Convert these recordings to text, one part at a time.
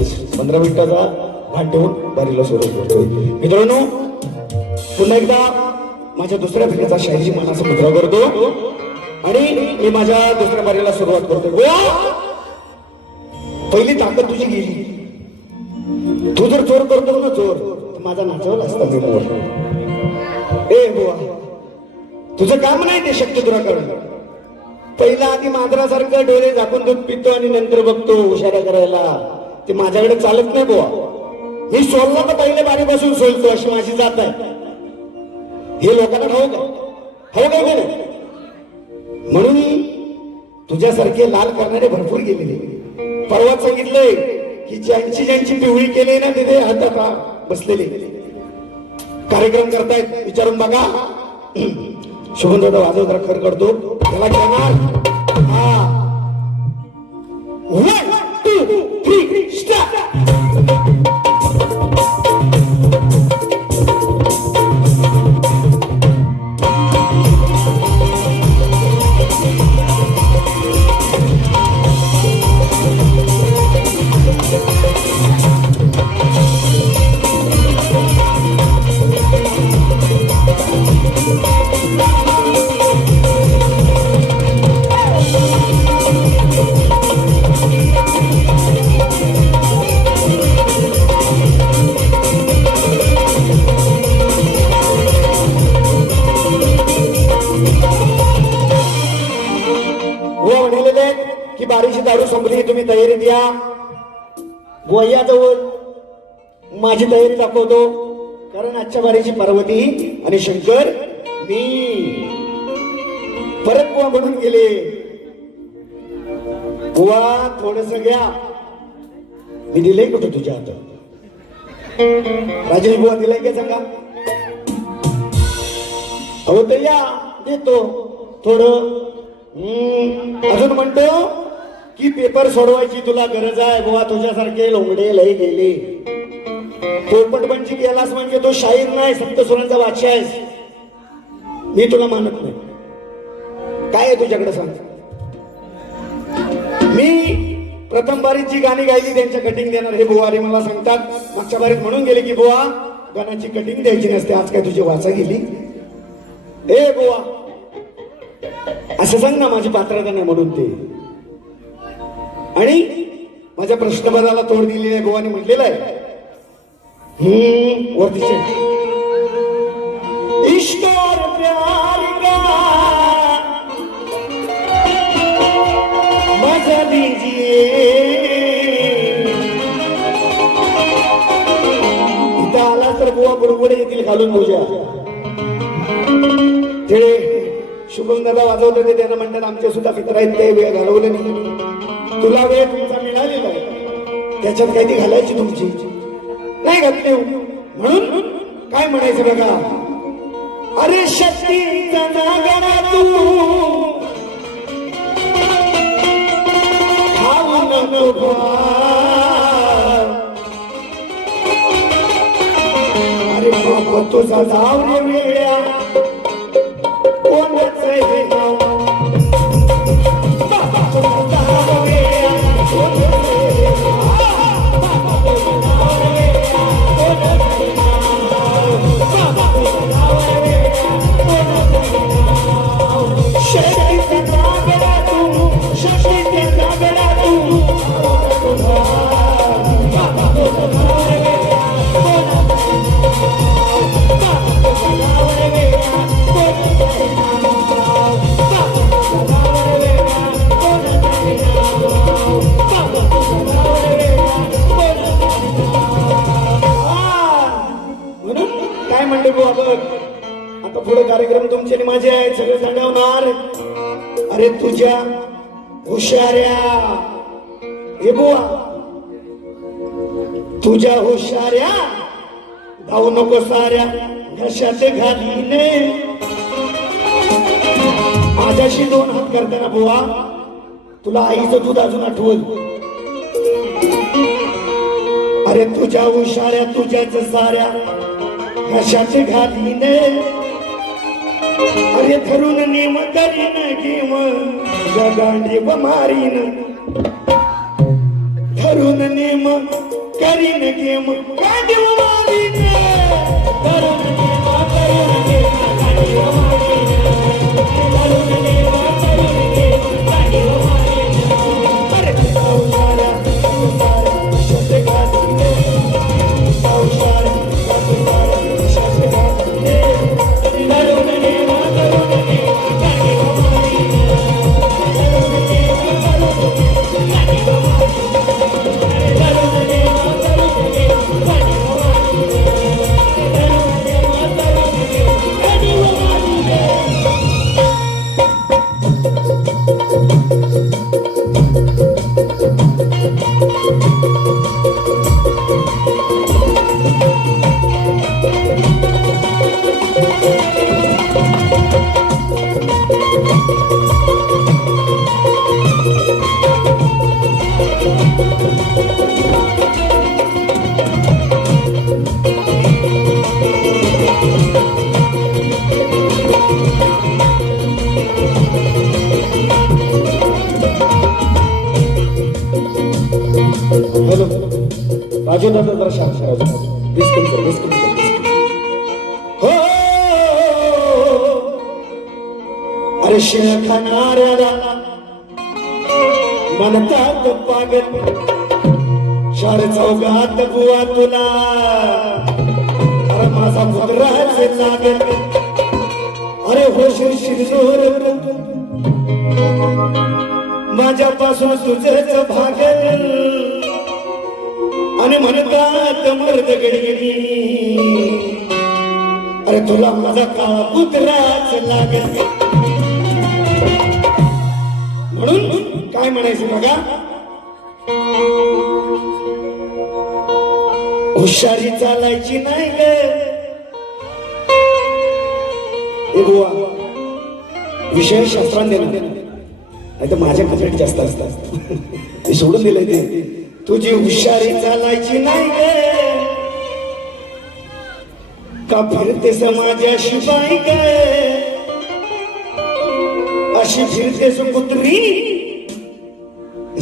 नक्कीच पंधरा मिनिटाचा भाग ठेवून बारीला सुरुवात करतो मित्रांनो पुन्हा एकदा माझ्या दुसऱ्या फिरण्याचा शाहीजी मनाचा मुद्रा करतो. आणि मी माझ्या दुसऱ्या बारीला सुरुवात करतो. पहिली ताकद तुझी गेली. तू जर चोर करतो ना चोर माझा नाचवला असता मी मोर ए बुवा तुझं काम नाही ते शक्य तुला करणं. पहिला आधी मांजरासारखं डोळे झाकून दूध पितो आणि नंतर बघतो हुशाऱ्या करायला. ते माझ्याकडे चालत नाही बुवा. मी सोडला तर पहिले बारीपासून सोलतो अशी माझी जात आहे हे लोकांना ठाऊक आहे. ठाऊक आहे का नाही? म्हणून तुझ्यासारखे लाल करणारे भरपूर गेलेले परवाच सांगितले की ज्यांची ज्यांची पिवळी केली ना तिथे हातात बसलेले कार्यक्रम करतायत विचारून बघा. शुभन दादा वाजव जरा खर करतो त्याला घेणार. हा. बुवा या जवळ माझी तयारी दाखवतो. कारण आजच्या बारीची पार्वती आणि शंकर मी परत गोवा म्हणून गेले. बुवा थोडस घ्या. मी दिलंय कुठे तुझ्या हातात? राजेश बुवा दिलाय का सांगा? अहो तर या देतो. थोडं हम्म, अजून म्हणतो. की पेपर सोडवायची तुला गरज आहे? बुवा तुझ्यासारखे लोंगडे लई गेले. पोपटपंची गेलास म्हणजे तो शाहीर नाही सप्तसुरांचा बादशाह आहेस. मी तुला मानत नाही. काय आहे तुझ्याकडे सांग? मी प्रथम बारीत जी गाणी गायली त्यांच्या कटिंग देणार हे बुवा रे मला सांगतात. मागच्या बारीत म्हणून गेले की बुवा गाण्याची कटिंग द्यायची नसते. आज काय तुझी वाचा गेली? ए बुवा असं सांग ना माझी पात्रता नाही म्हणून ते. आणि माझ्या प्रश्नपदाला तोड दिलेली आहे गोवाने म्हटलेलं आहे. हम्म वरती शेट. इश्क और प्यार मजा दीजिए तर बुवा घालून पूजा ते शुभम दादा वाजवलं ते त्यांना म्हणतात आमच्या सुद्धा मित्र आहेत ते वेळ घालवलं नाही. तुला वेळ तुमचा मिळालेला आहे. त्याच्यात काही ती घालायची तुमची. नाही घातली म्हणून काय म्हणायचं बघा? अरे शक्तीचा नागरा तू. अरे बाबा तुझा जाव रे वेळ्या कोणाच हे? हुशाऱ्या. हे बुवा तुझ्या हुशाऱ्या धावू नको साऱ्या घशात घालीने. माझ्याशी दोन हात करताना बुवा तुला आईचं दूध अजून आठवल. अरे तुझ्या हुशाऱ्या तुझ्याच साऱ्या घशात घालीने. अरे धरून नेम करीन गेम गांडी मारीन. धरून नेम करीन गेम गांडी मारीन. म्हणतात पागल चार चौघात बुवा तुला. अरे माझा मुद्राच लागल अरे होशील शिरजोर माझ्यापासून तुझेच भागल आणि म्हणतात मर्द गडगिरी अरे तुला माझा का पुत्राच लागल म्हणून काय म्हणायचं बघा? हुशारी चालायची नाही ग. बुवा विषय शास्त्रात नाही तर माझ्या कचऱ्यात जास्त असतात. ते सोडून दिलंय ते. तुझी हुशारी चालायची नाही ग. का फिरते समाजाशी बाई ग? अशी फिरते सुपुत्री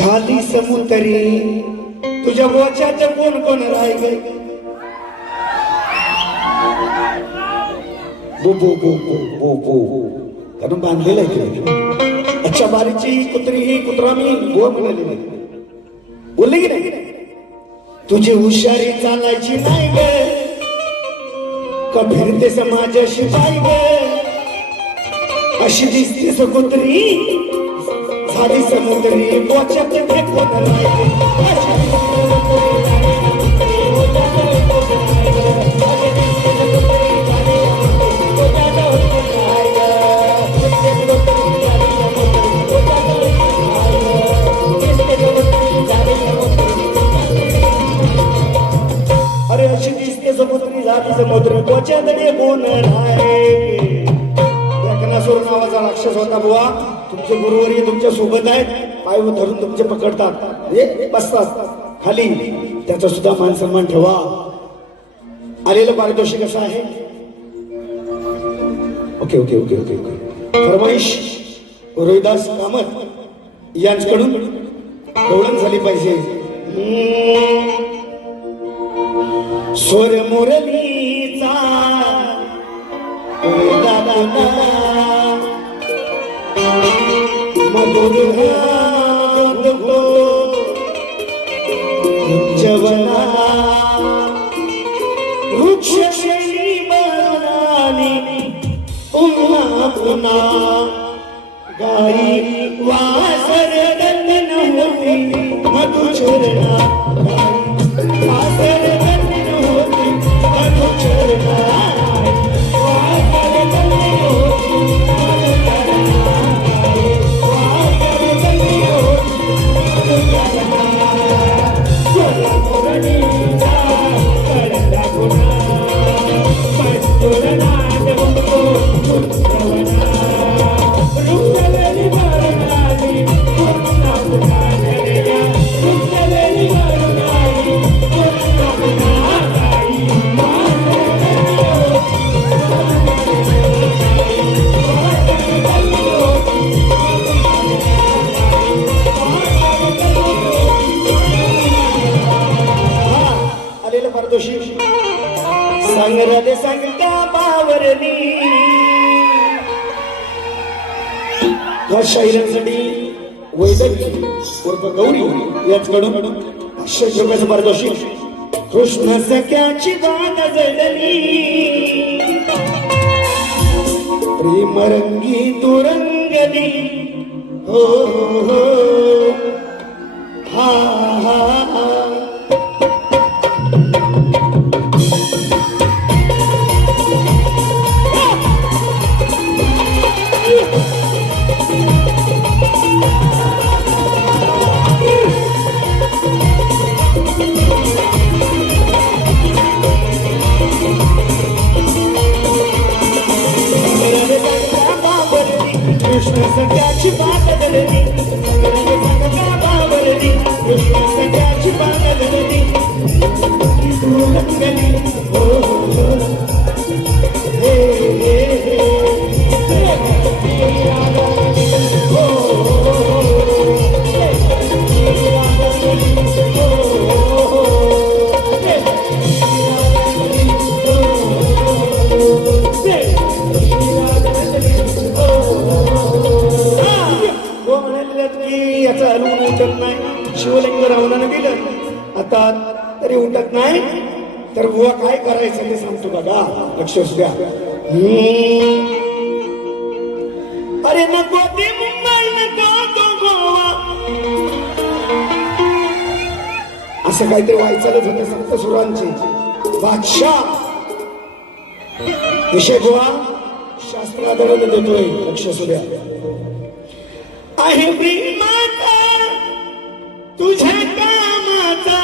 झाली समुद्री तुझ्या बोच्यात कोण कोण राय ग बो बो बो बो बो बो. कारण बांधलेलं आहे अच्छा बारीची कुत्री ही कुत्रा मी बुवा म्हणाली नाही. बोलले की नाही? तुझी हुशारी चालायची नाही गे. का फिरते समाजाशी पाहिजे अशी दिसते समुद्री खाली समुद्री बोचत फेकून अरे अशी दिसते समुद्री झाली समुद्री बोचत गुण राय नावाचा राक्षस होता बुवा. तुमचे गुरुवरी तुमच्यासोबत आहेत. पाय धरून तुमचे पकडतात. हे बसतात. खाली. त्याचा सुद्धा मान सन्मान ठेवा. आलेलं पारितोषिक कसं आहे? Okay okay okay okay okay. फरमाईश Rohidas Kamat यांच्याकडून गवळण झाली पाहिजे. हम्म. स्वर मुरलीचा गाई वासर दंडन होती मधुचरणा या शाहिरांसाठी वैदकी उर्फ गौरी याचकडून पाचशे रुपयाचं पारितोषिक. कृष्ण सख्याची बात जडली. प्रेम रंगी तुरंगली हो, हो हो. हा हा हा. लक्ष असू द्या अरे नको ते मुंबई नको तो गोवा. असं काहीतरी व्हायचं होतं संत सुरांचे. बादशाह. विषय गोवा शास्त्रात देतोय. लक्ष असू द्या. आहे प्रेमाचा तुझ्या कामाचा.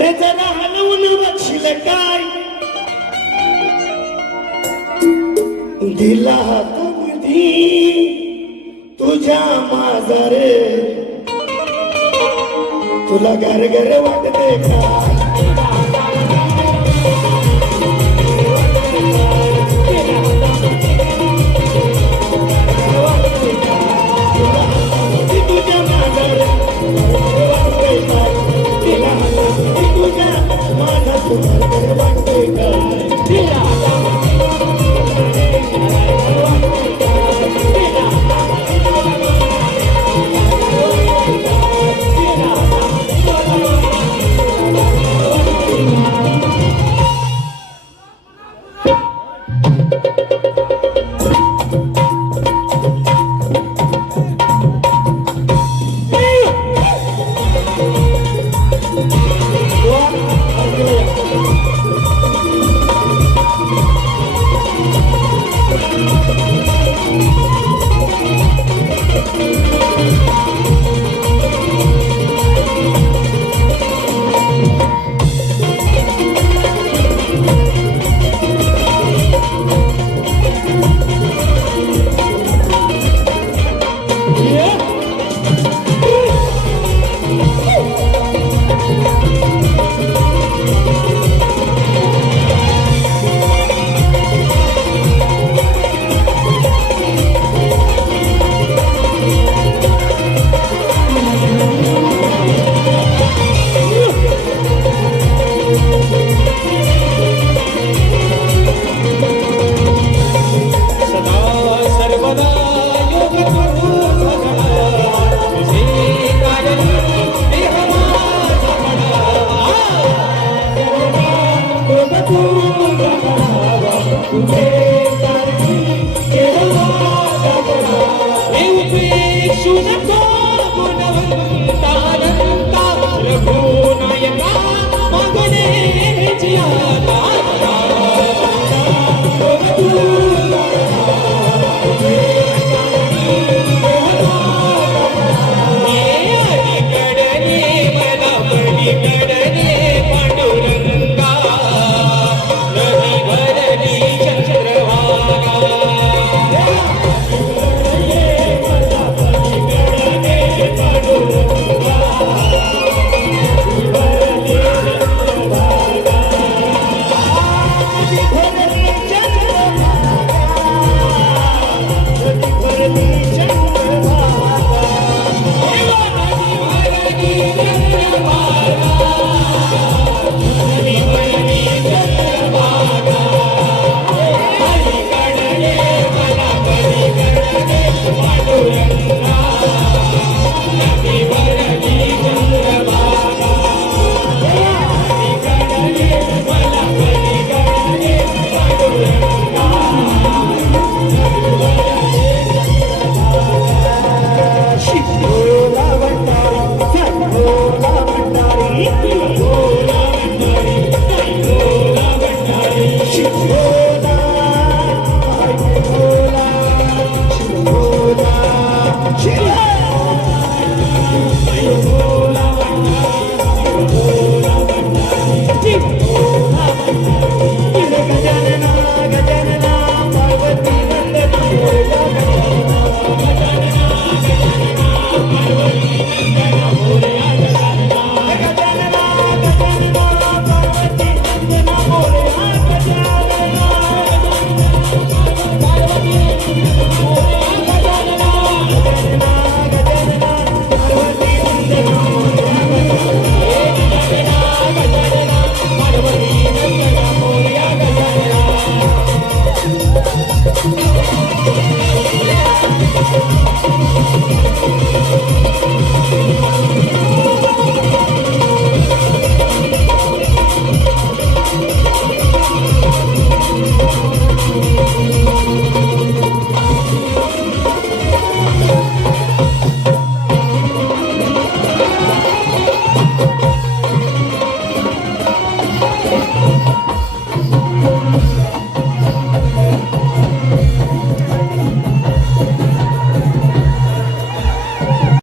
अरे जरा हलवून बघशील काय? दिला कधी तुझ्या माझा रे तुला घर घर वाटते का? day.